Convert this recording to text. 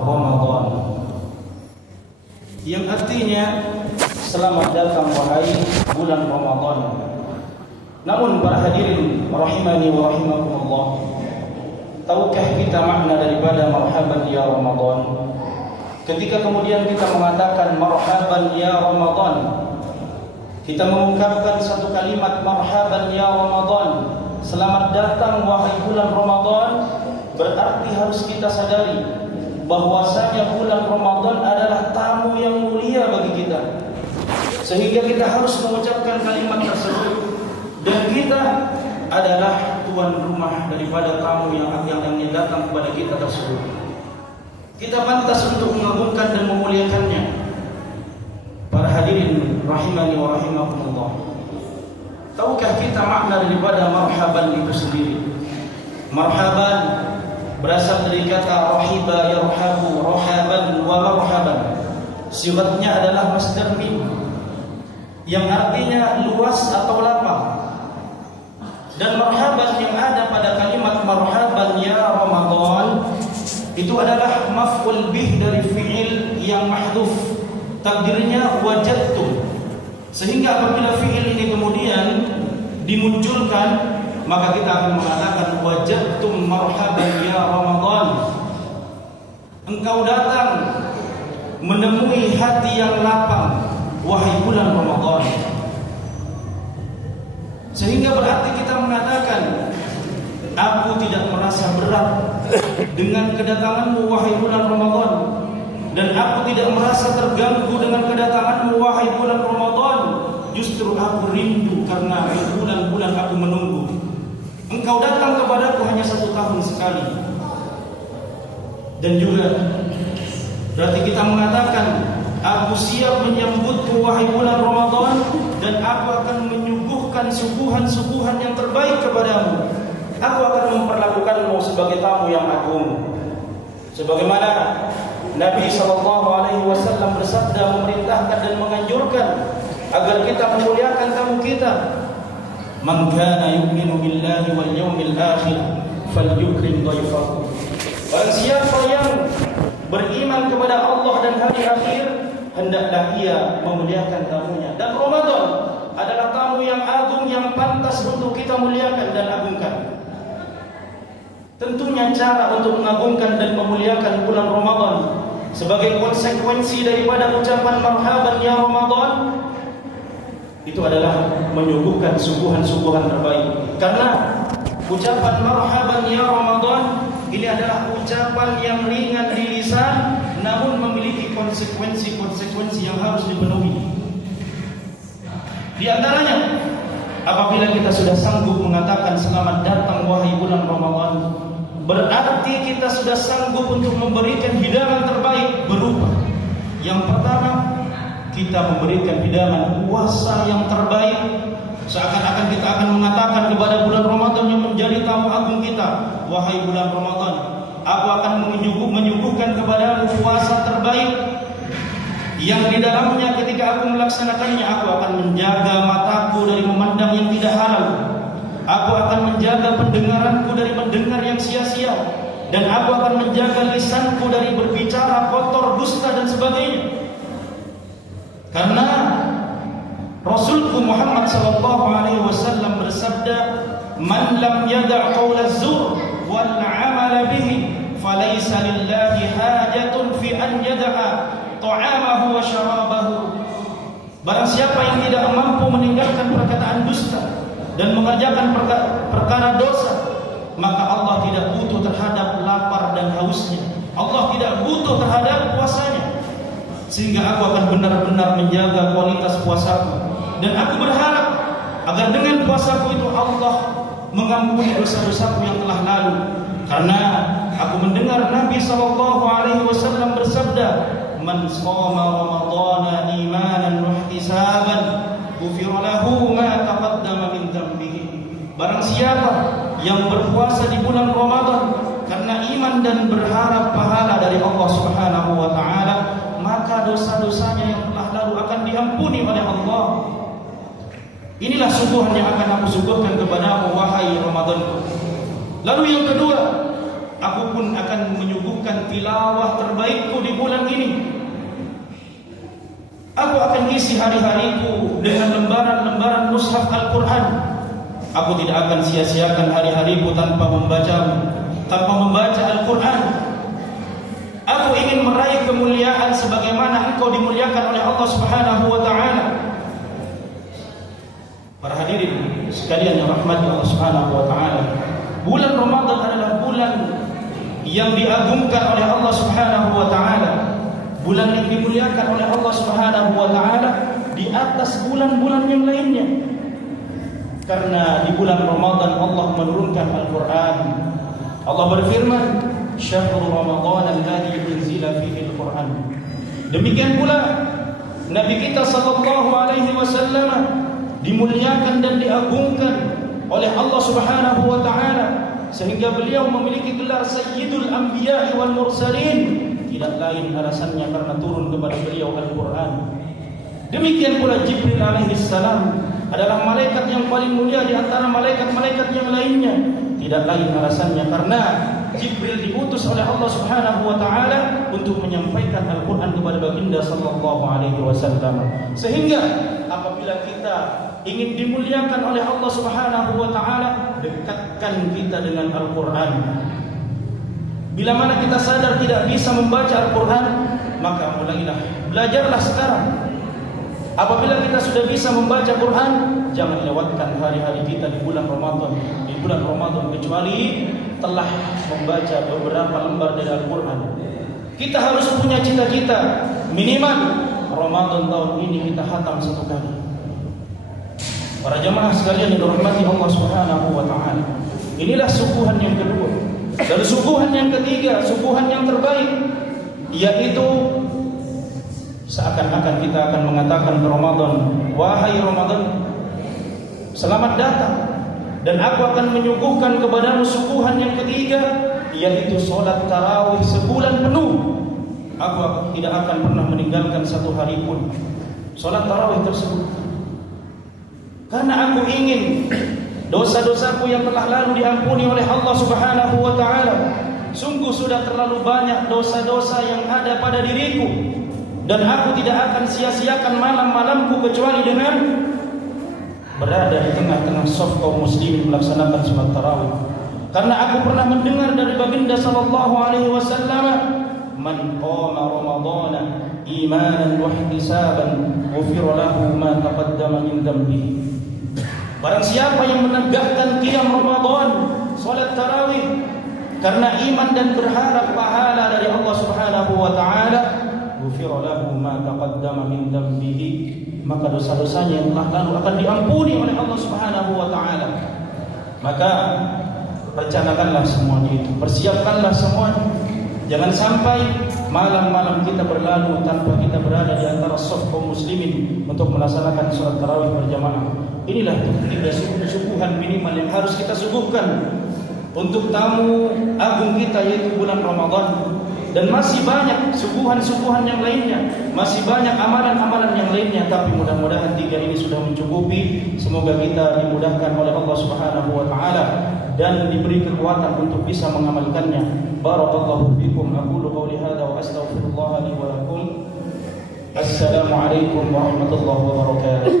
Ramadan, yang artinya selamat datang wahai bulan Ramadan. Namun para hadirin rahimani wa rahimakumullah, tahukah kita makna daripada marhaban ya Ramadan? Ketika kemudian kita mengatakan marhaban ya Ramadan, kita mengungkapkan satu kalimat marhaban ya Ramadan, selamat datang wahai bulan Ramadan, berarti harus kita sadari bahwasanya bulan Ramadan adalah tamu yang mulia bagi kita, sehingga kita harus mengucapkan kalimat tersebut. Dan kita adalah tuan rumah daripada tamu yang datang kepada kita tersebut. Kita pantas untuk mengagungkan dan memuliakannya. Para hadirin rahimani wa rahimakumullah, tahukah kita makna daripada marhaban itu sendiri? Marhaban berasal dari kata rahiba yarhabu, rahaban wa marhaban. Sifatnya adalah masdar min, yang artinya luas atau lapang. Dan marhaban yang ada pada kalimat marhaban ya Ramadan itu adalah maf'ul bih dari fi'il yang mahdhuf, takdirnya wajadtum. Sehingga apabila fi'il ini kemudian dimunculkan, maka kita akan mengatakan wajadtum marhaban ya Ramadan. Engkau datang menemui hati yang lapang wahai bulan Ramadan. Sehingga berarti kita mengatakan, aku tidak merasa berat dengan kedatanganmu wahai bulan Ramadan, dan aku tidak merasa terganggu dengan kedatanganmu wahai bulan Ramadan. Justru aku rindu karena bulan-bulan aku menunggu. Engkau datang kepadaku hanya 1 tahun sekali. Dan juga berarti kita mengatakan, aku siap menyambutmu wahai bulan Ramadan, dan aku akan menyuguhkan suguhan-suguhan yang terbaik kepadamu. Aku akan memperlakukanmu sebagai tamu yang agung. Sebagaimana Nabi SAW bersabda, memerintahkan dan menganjurkan agar kita memuliakan tamu kita. Man kana yu'minu billahi wal yawmil akhir falyukrim dhayfahu. Barang siapa yang beriman kepada Allah dan hari akhir, hendaklah ia memuliakan tamunya. Dan Ramadan adalah tamu yang agung yang pantas untuk kita muliakan dan agungkan. Tentunya cara untuk mengagungkan dan memuliakan bulan Ramadan sebagai konsekuensi daripada ucapan marhaban ya Ramadan itu adalah menyuguhkan suguhan-suguhan terbaik. Karena ucapan marhaban ya Ramadan ini adalah ucapan yang ringan di lisan, namun memiliki konsekuensi yang harus dipenuhi. Di antaranya, apabila kita sudah sanggup mengatakan selamat datang wahai bulan Ramadan, berarti kita sudah sanggup untuk memberikan hidangan terbaik berupa, yang pertama, kita memberikan hidangan puasa yang terbaik. Seakan-akan kita akan mengatakan kepada bulan Ramadan yang menjadi tamu agung kita, wahai bulan Ramadan, aku akan menyuguhkan kepadamu puasa terbaik, yang di dalamnya ketika aku melaksanakannya, aku akan menjaga mataku dari memandang yang tidak halal, aku akan menjaga pendengaranku dari mendengar yang sia-sia, dan aku akan menjaga lisanku dari berbicara kotor, dusta dan sebagainya. Karena Rasulku Muhammad SAW bersabda, "Man lam yada' qaula az-zur wal 'amala bihi, falaysa lillahi hajatun fi an yada'a ta'amahu wa syarabahu." Barang siapa yang tidak mampu meninggalkan perkataan dusta dan mengerjakan perkara dosa, maka Allah tidak butuh terhadap lapar dan hausnya. Allah tidak butuh terhadap puasanya. Sehingga aku akan benar-benar menjaga kualitas puasaku. Dan aku berharap agar dengan puasaku itu Allah mengampuni dosa-dosaku yang telah lalu. Karena aku mendengar Nabi SAW bersabda, "Man shoma Ramadhana imanan wa ihtisaban, ghufira lahu ma taqaddama min dhanbihi." Barang siapa yang berpuasa di bulan Ramadan karena iman dan berharap pahala dari Allah Subhanahu wa taala, maka dosa-dosanya yang telah lalu akan diampuni oleh Allah. Inilah suguhan yang akan aku suguhkan kepadamu wahai Ramadan. Lalu yang kedua, aku pun akan menyuguhkan jadikan tilawah terbaikku di bulan ini. Aku akan isi hari-hariku dengan lembaran-lembaran mushaf Al-Quran. Aku tidak akan sia-siakan hari-hariku tanpa membaca Al-Quran. Aku ingin meraih kemuliaan sebagaimana engkau dimuliakan oleh Allah Subhanahu wa ta'ala. Para hadirin sekalian yang rahmati Allah Subhanahu wa ta'ala, bulan Ramadan adalah bulan yang diagungkan oleh Allah Subhanahu wa ta'ala, bulan yang dimuliakan oleh Allah Subhanahu wa ta'ala di atas bulan-bulan yang lainnya. Karena di bulan Ramadan Allah menurunkan Al-Quran. Allah berfirman, "Syahrul Ramadan alladzi unzila fihi Al-Quran." Demikian pula Nabi kita sallallahu alaihi wasallam dimuliakan dan diagungkan oleh Allah Subhanahu wa ta'ala sehingga beliau memiliki gelar Sayyidul Anbiya wal Mursalin. Tidak lain alasannya karena turun kepada beliau Al-Quran. Demikian pula Jibril alaihi salam adalah malaikat yang paling mulia di antara malaikat-malaikat yang lainnya. Tidak lain alasannya karena Jibril diutus oleh Allah Subhanahu wa ta'ala untuk menyampaikan Al-Quran kepada baginda sallallahu alaihi wasallam. Sehingga apabila kita ingin dimuliakan oleh Allah Subhanahu wa ta'ala, dekatkan kita dengan Al-Quran. Bila mana kita sadar tidak bisa membaca Al-Quran, maka mulailah, belajarlah sekarang. Apabila kita sudah bisa membaca Quran, jangan lewatkan hari-hari kita di bulan Ramadan. Di bulan Ramadan kecuali telah membaca beberapa lembar dari Al-Quran. Kita harus punya cita-cita minimal Ramadan tahun ini kita khatam 1 kali. Para jamaah sekalian yang dirahmati Allah Subhanahu wa ta'ala, inilah suguhan yang kedua. Dan suguhan yang ketiga, suguhan yang terbaik, yaitu seakan-akan kita akan mengatakan ke Ramadan, "Wahai Ramadan, selamat datang." Dan aku akan menyuguhkan kepadamu suguhan yang ketiga, yaitu solat tarawih sebulan penuh. Aku tidak akan pernah meninggalkan 1 hari pun solat tarawih tersebut. Karena aku ingin dosa-dosaku yang telah lalu diampuni oleh Allah Subhanahu wa ta'ala. Sungguh sudah terlalu banyak dosa-dosa yang ada pada diriku, dan aku tidak akan sia-siakan malam-malamku kecuali dengan berada di tengah-tengah saf kaum muslimin melaksanakan salat tarawih. Karena aku pernah mendengar dari baginda sallallahu alaihi wasallam, "Man qama ramadhana imanan wa ihtisaban, ghufira lahu ma taqaddama min dhanbihi." Barang siapa yang menegakkan qiyam Ramadan, salat tarawih, karena iman dan berharap pahala dari Allah Subhanahu wa ta'ala, ghufira lahu ma taqaddama min dhanbihi, maka dosa-dosanya yang telah lalu akan diampuni oleh Allah Subhanahu wa ta'ala. Maka rencanakanlah semuanya itu, persiapkanlah semuanya. Jangan sampai malam-malam kita berlalu tanpa kita berada di antara saf kaum muslimin untuk melaksanakan salat tarawih berjamaah. Inilah 3 suguhan minimal yang harus kita suguhkan untuk tamu agung kita, yaitu bulan Ramadan. Dan masih banyak suguhan-suguhan yang lainnya, masih banyak amalan-amalan yang lainnya, tapi mudah-mudahan 3 ini sudah mencukupi. Semoga kita dimudahkan oleh Allah Subhanahu wa ta'ala dan diberi kekuatan untuk bisa mengamalkannya. Barakallahu fikum. Aqulu qawli hadza wa astaghfirullah li wa lakum. Assalamualaikum warahmatullahi wabarakatuh.